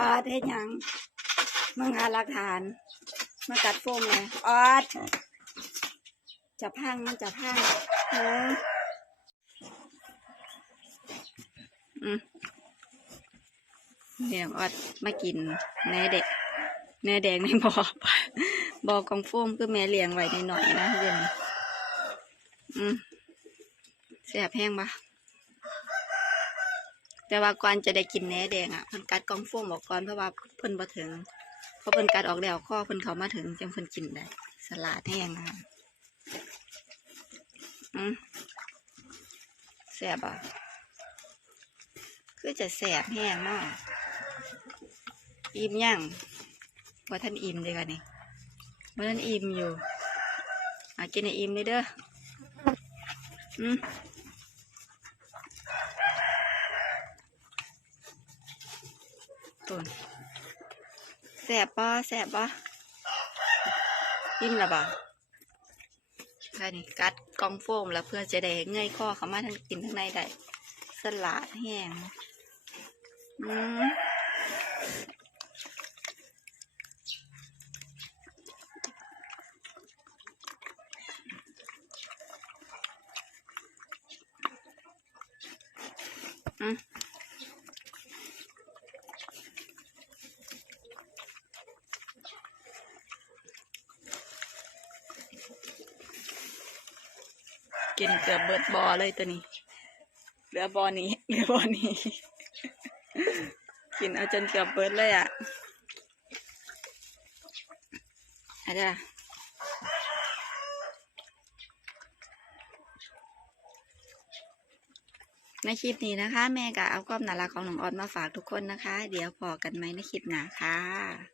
ออดเฮ็ดหยังมึงหาหลักฐาน มากัดโฟมเลยออดจะพังมันจะพังเอออืมเนี่ยออดมากินแหน่เด็กแหน่แดงในบ่อบ่อกองโฟมคือแม่เลี้ยงไว้หน่อยนะเพื่อนอืมแซ่บแห้งปะ แต่ว่าก่อนจะได้กินแหนแดงอะเพิ่นกัดกองโฟมออกก่อนเพราะว่าเพิ่นบ่ถึงเพราะเพิ่นกัดออกแล้วข้อเพิ่นเขามาถึงจังเพิ่นกินได้ สลัดแห้งนะคะอืมแซ่บอะคือจะแซ่บแห้งเนาะอิ่มยังว่าท่านอิ่มเลยกันนี่ว่าท่านอิ่มอยู่อะกินให้อิ่มเลยเด้ออืมุนแสบปะแสบปะยิ้มละบ่ใช่นี่กัดกองโฟมแล้วเพื่อจะได้เงยข้อเขามาทั้งกินทั้งในได้สลัดแห้งอืมอืม กินเกือบเบิดบอเลยตัวนี้ เหลือบอนี้เหลือบอนี้ กินเอาจนเกือบเบิดเลยอะอาจารย์ในคลิปนี้นะคะ แม่ก็เอาความน่ารักของน้องออดมาฝากทุกคนนะคะ เดี๋ยวพอกันไหมในคลิปหน้าค่ะ